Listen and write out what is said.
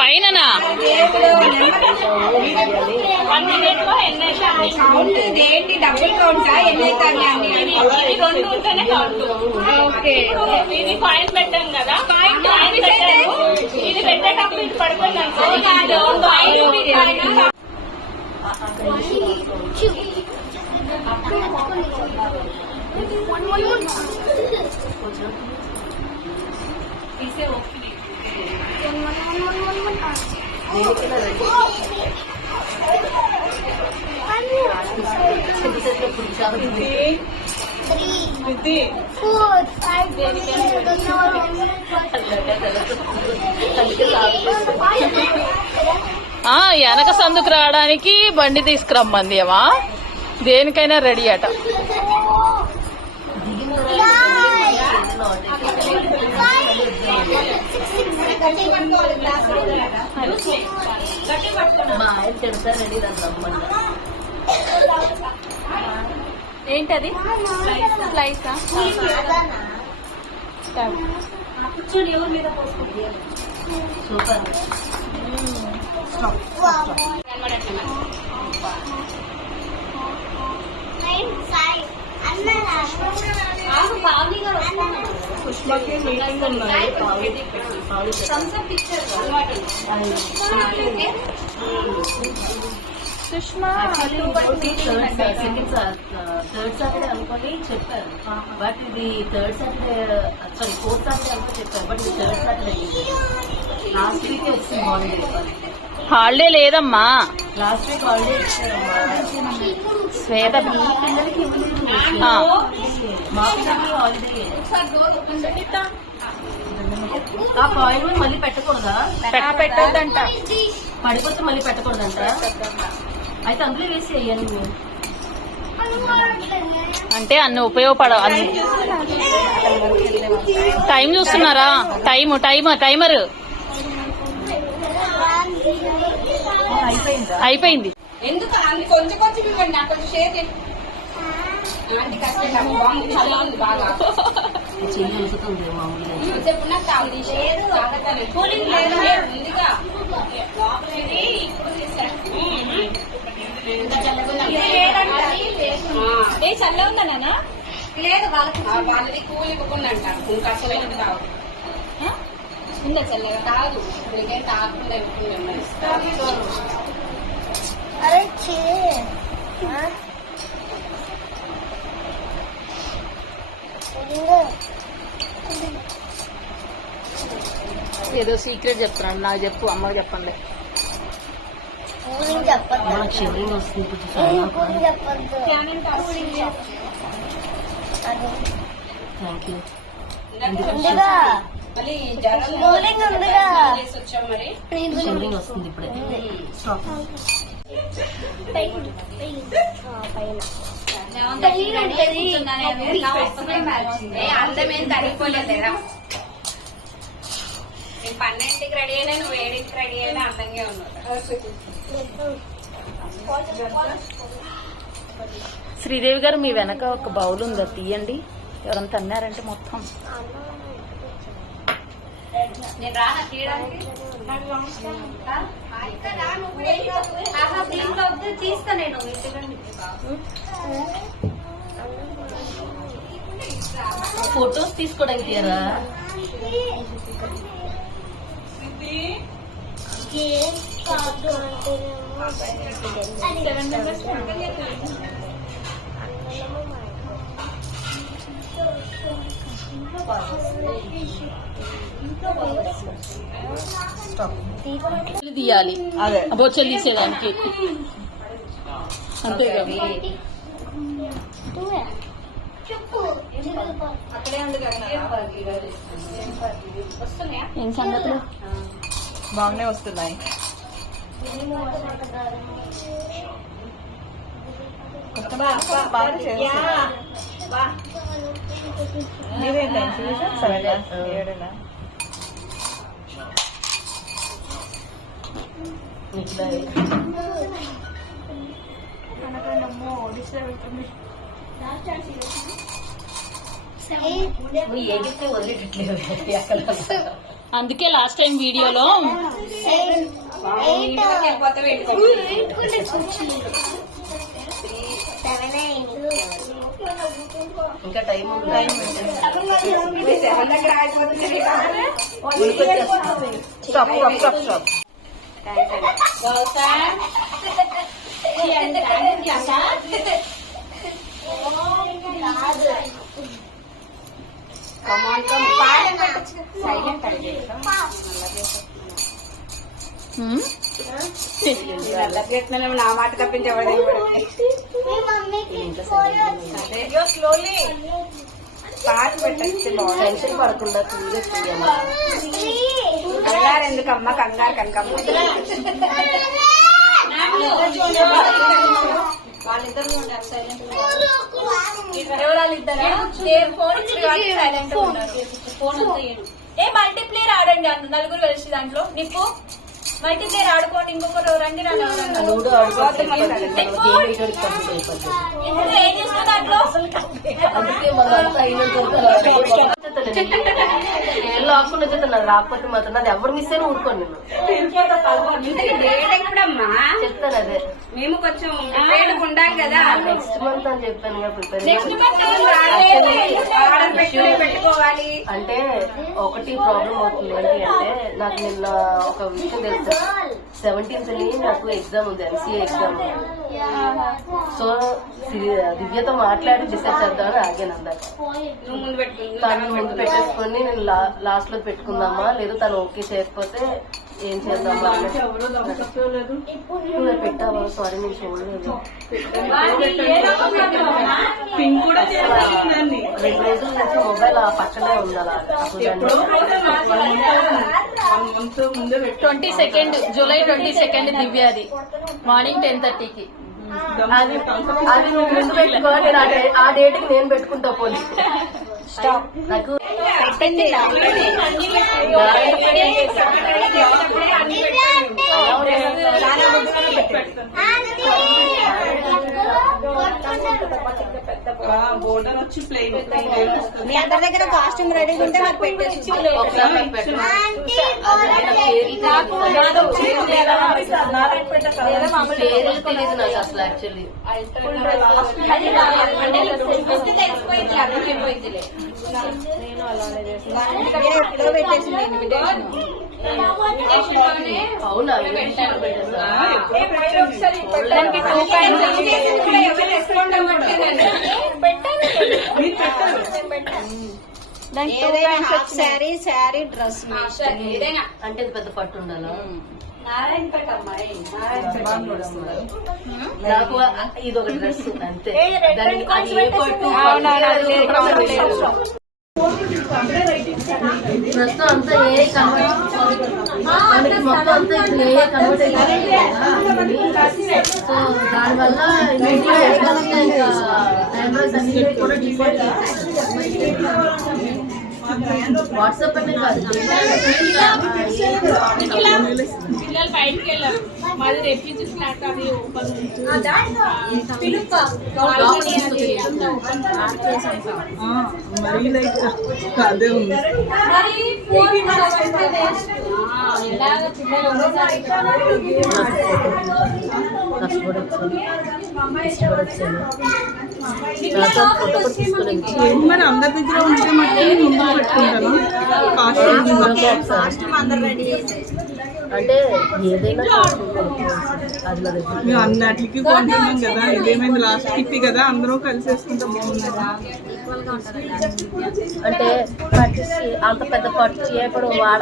పైననా ఏంటి డబ్బులు కౌంటా ఓకే ఇది కాయిన్ పెట్టాం కదా ఇది పెట్టేటప్పుడు ఇది పడుకోండి వెనక సందుకు రావడానికి బండి తీసుకురమ్మంది ఏమా దేనికైనా రెడీ అట. ఏంటది స్లైసా? కూర్చొని ఎవరి మీద పోసుకుంటుంది సూపర్. సుష్మా థర్డ్ సాటర్డే అనుకోని చెప్పారు, బట్ ఇది third Saturday sorry fourth Saturday అనుకో చెప్పారు, బట్ ఇది థర్డ్ సాటర్డే లాస్ట్ వీకే వచ్చింది హాలిడే. హాలిడే లేదమ్మా, లాస్ట్ వీక్ హాలిడే ఇచ్చారమ్మా. శ్వేత మీ పిల్లలకి ఇవ్వలేదు, మా పిల్లలకి హాలిడే. ఆ పాయింట్ మళ్ళీ పెట్టకూడదా? పెట్టొద్దంట, పడిపోతే మళ్ళీ పెట్టకూడదంట. అయితే అందులో వేసి వేయండి. అంటే అన్ని ఉపయోగపడవు. అన్ని టైం చూస్తున్నారా? టైమర్ అయిపోయింది. ఎందుకు కొంచెం కొంచెం ఇవ్వండి, నాకు కొంచెం షేర్ చేయండి. ఆంటీ కష్టం బాగా చెయ్యి మామూలుగా చెప్పున్నా కూలింగ్ లేదు ముందుగా చల్ల ఉందా నాన్న? లేదు వాళ్ళది కూలి ఇవ్వకుండా ఇంకా అసలు కాదు. ఉందా చల్లగా? కాదు ఇప్పటికేం తాగకుండా ఇవ్వకుండా. ఏదో సీక్రెట్ చెప్తున్నాడు, నాకు చెప్పు, అమ్మకి చెప్పండి. షివరింగ్ వస్తుంది. Thank you. మళ్ళీ జ్వరం వచ్చాం, మరి షివరింగ్ వస్తుంది ఇప్పుడే. స్టాప్. అందమేం తగ్గిపోలేదురా. నేను 12కి రెడీ అయినా, నువ్వు 7కి రెడీ అయినా అందంగా ఉన్నావు. శ్రీదేవి గారు మీ వెనక ఒక బౌల్ ఉందా, తీయండి. ఎవరంతా అన్నారంటే మొత్తం నేను రానా తీయడానికి? తీస్తా నేను. ఫొటోస్ తీసుకోవడానికి తీయరా? తీయాలి బొచ్చలు తీసేదానికి, అంతే కదా. ఏం సంగతులు? బాగానే వస్తున్నాయి. బాగా నువ్వు ఎగిరితే వదిలేటట్లేదు ఎక్కడ అందుకే లాస్ట్ టైం వీడియోలో ఇంకా టైం స్టాప్ నా మాట తప్పించి స్లోలీ పాట పెట్టచ్చు టెన్షన్ పడకుండా కూల్గా కంగారు ఎందుకమ్మా కంగారు కనకమ్మ ఏ మల్టీప్లేయర్ ఆడండి అన్న నలుగురు కలిసి దాంట్లో నిప్పు మల్టీప్లేయర్ ఆడుకోండి ఇంకొకరు రండి లూడో ఏం చేస్తున్నా దాంట్లో అందుకే మనంతా ఏళ్ళు ఆకుండా చెప్తున్నారు రాకపోతే మాత్రం నాది ఎవరు మిస్ అయినా ఊరుకోండి నేను ఎప్పుడమ్మా చెప్తాను అదే మేము కొంచెం ఉండాలి కదా నెక్స్ట్ మంత్ అని చెప్పాను పెట్టుకోవాలి అంటే ఒకటి ప్రాబ్లం అవుతుంది ఏంటి అంటే నాకు నిన్న ఒక విషయం తెలుసు 17th ని నాకు ఎగ్జామ్ ఉంది MCA ఎగ్జామ్ సో దివ్యతో మాట్లాడి డిసైడ్ చేద్దామని ఆగాను అందాక నువ్వు ముందు పెట్టుకుంది తను ముందు పెట్టేసుకొని నేను లాస్ట్ లో పెట్టుకుందామా లేదు తను ఓకే చేయకపోతే ఏం చేద్దామా నువ్వే పెట్టావా సారీ నేను చూడలేదు పింక్ కూడా 2 రోజుల నుంచి మొబైల్ ఆ పక్కనే ఉంది అలా ముందే 22 జూలై 22 దివ్యాది మార్నింగ్ 10:30కి. అది నువ్వు ముందు పెట్టుకో నేను ఆ డేట్ కి నేను పెట్టుకుంటా పోనీ నాకు బోర్డర్ వచ్చి ప్లెయిన్ మీ అందరి దగ్గర కాస్ట్యూమ్ రెడీగా ఉంటే నాకు పెట్టేసి ఒకసారి పెట్టు. పేర్లు తెలియదు నాకు అసలు యాక్చువల్లీ ఎప్పుడో పెట్టేసింది ఇన్విటేషన్ అవునా శారీ శారీ డ్రెస్ ఏదైనా అంటే ఇది పెద్ద పట్టు ఉండాలా నారాయణపేట అమ్మాయి నాకు ఇది ఒక డ్రెస్ అంతే దానికి అది ఏ పట్టు ప్రస్తుతం అంతా ఏ కన్వర్ట్ మొత్తం అంతా ఇప్పుడు ఏ కన్వర్ట్ అయ్యింది సో దానివల్ల కెమెరాస్ అన్ని కూడా డిఫాల్ట్ వాట్సాప్ అనే కాదు పిల్లలు బయటకు వెళ్ళారు మాది రెఫ్యూజీ ఫ్లాట్ అది ఓపెన్ మరీ లైక్ అదే ఉంది మరి అందరి దగ్గర ఉంటే మట్టి ముందు పెట్టుకుంటాను అంటే ఏదైనా అది నా దగ్గర మేము అన్నిటికీ కొంటున్నాం కదా ఇదేమైంది లాస్ట్ కిట్టి కదా అందరూ కలిసి వేసుకుంటే బాగుంది అంటే పట్టు అంత పెద్ద పట్టు చేయడం వాడ